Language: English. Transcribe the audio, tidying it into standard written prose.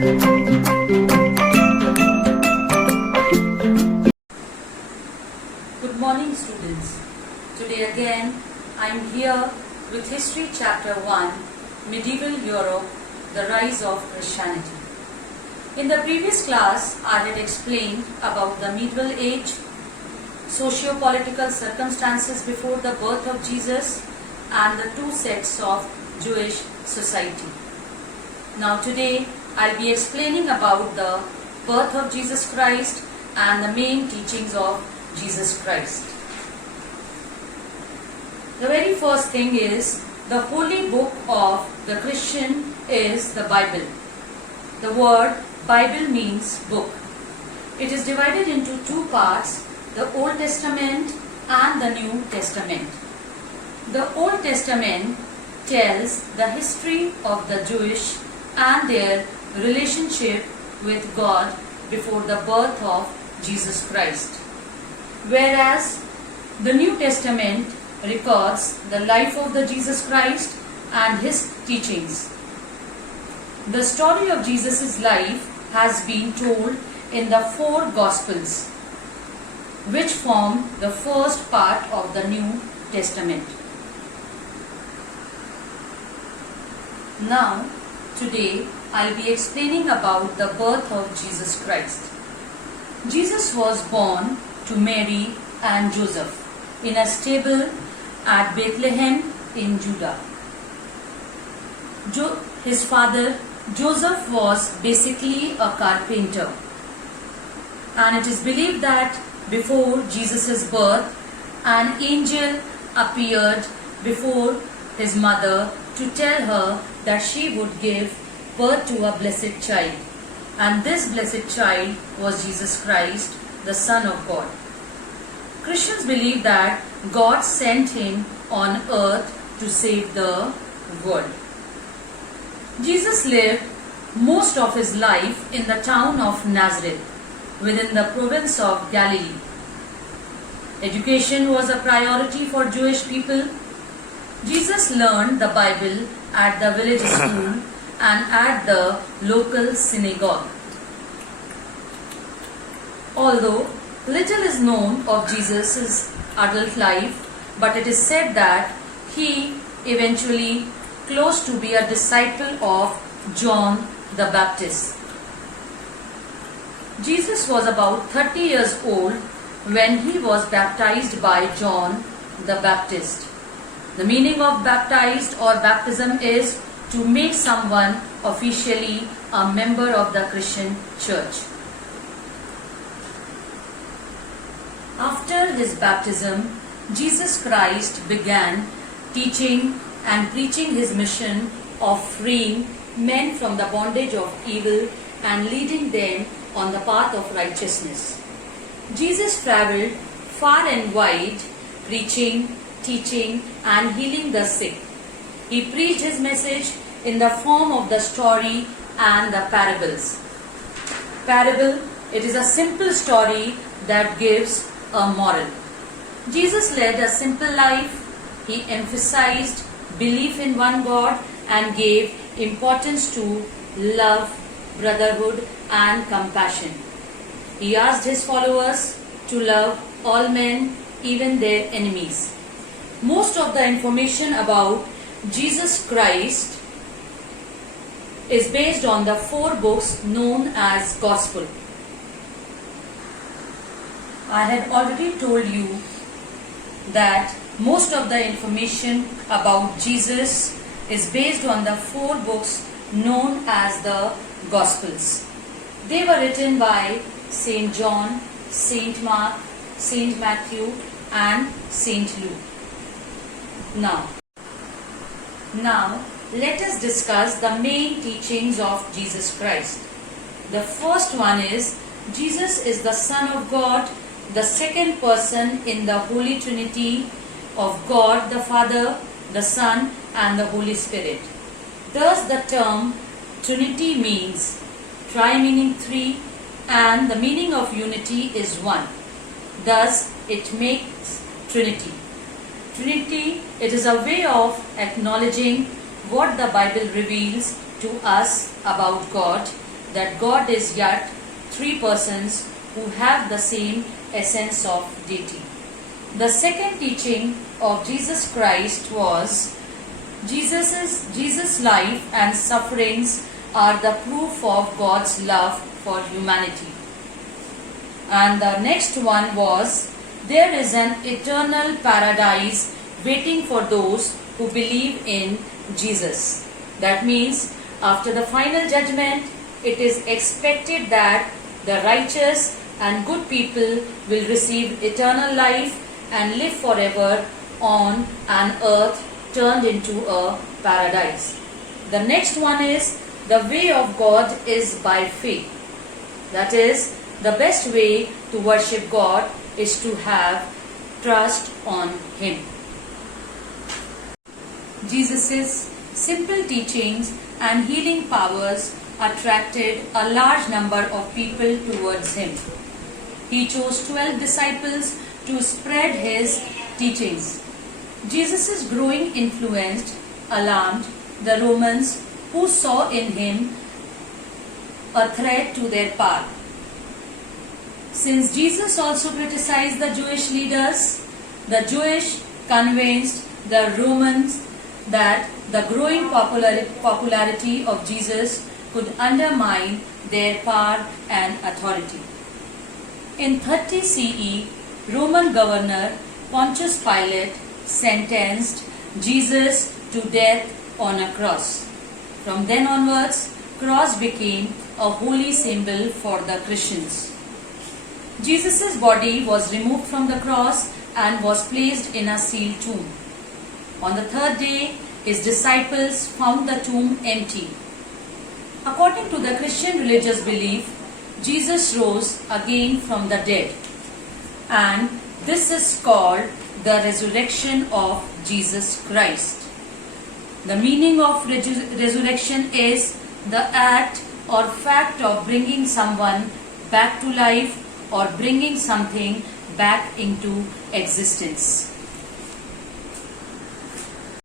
Good morning, students. Today again I am here with History Chapter 1, Medieval Europe, the Rise of Christianity. In the previous class I had explained about the medieval age, socio-political circumstances before the birth of Jesus, and the two sects of Jewish society. Now today I'll be explaining about the birth of Jesus Christ and the main teachings of Jesus Christ. The very first thing is the holy book of the Christian is the Bible. The word Bible means book. It is divided into two parts, the Old Testament and the New Testament. The Old Testament tells the history of the Jewish and their relationship with God before the birth of Jesus Christ. Whereas the New Testament records the life of the Jesus Christ and his teachings. The story of Jesus' life has been told in the four Gospels, which form the first part of the New Testament. Now, today I'll be explaining about the birth of Jesus Christ. Jesus was born to Mary and Joseph in a stable at Bethlehem in Judah. His father Joseph was basically a carpenter, and it is believed that before Jesus' birth, an angel appeared before his mother to tell her that she would give birth to a blessed child, and this blessed child was Jesus Christ, the Son of God. Christians believe that God sent him on earth to save the world. Jesus lived most of his life in the town of Nazareth, within the province of Galilee. Education was a priority for Jewish people. Jesus learned the Bible at the village school and at the local synagogue. Although little is known of Jesus' adult life, but it is said that he eventually close to be a disciple of John the Baptist. Jesus was about 30 years old when he was baptized by John the Baptist. The meaning of baptized or baptism is to make someone officially a member of the Christian church. After his baptism, Jesus Christ began teaching and preaching his mission of freeing men from the bondage of evil and leading them on the path of righteousness. Jesus traveled far and wide, preaching, teaching, and healing the sick. He preached his message in the form of the story and the parables. Parable, it is a simple story that gives a moral. Jesus led a simple life. He emphasized belief in one God and gave importance to love, brotherhood, and compassion. He asked his followers to love all men, even their enemies. Most of the information about Jesus Christ is based on the four books known as Gospel. I had already told you that most of the information about Jesus is based on the four books known as the Gospels. They were written by Saint John, Saint Mark, Saint Matthew, and Saint Luke. Now let us discuss the main teachings of Jesus Christ. The first one is Jesus is the Son of God, the second person in the Holy Trinity of God the Father, the Son, and the Holy Spirit. Thus the term Trinity means tri meaning three, and the meaning of unity is one. Thus it makes Trinity. Trinity, it is a way of acknowledging what the Bible reveals to us about God that God is yet three persons who have the same essence of deity. The second teaching of Jesus Christ was Jesus' life and sufferings are the proof of God's love for humanity. And the next one was, there is an eternal paradise waiting for those who believe in Jesus. That means after the final judgment, it is expected that the righteous and good people will receive eternal life and live forever on an earth turned into a paradise. The next one is, the way of God is by faith. That is, the best way to worship God is to have trust on Him. Jesus' simple teachings and healing powers attracted a large number of people towards Him. He chose 12 disciples to spread His teachings. Jesus' growing influence alarmed the Romans, who saw in Him a threat to their power. Since Jesus also criticized the Jewish leaders, the Jewish convinced the Romans that the growing popularity of Jesus could undermine their power and authority. In 30 CE, Roman governor Pontius Pilate sentenced Jesus to death on a cross. From then onwards, cross became a holy symbol for the Christians. Jesus' body was removed from the cross and was placed in a sealed tomb. On the third day, his disciples found the tomb empty. According to the Christian religious belief, Jesus rose again from the dead, and this is called the resurrection of Jesus Christ. The meaning of resurrection is the act or fact of bringing someone back to life or bringing something back into existence.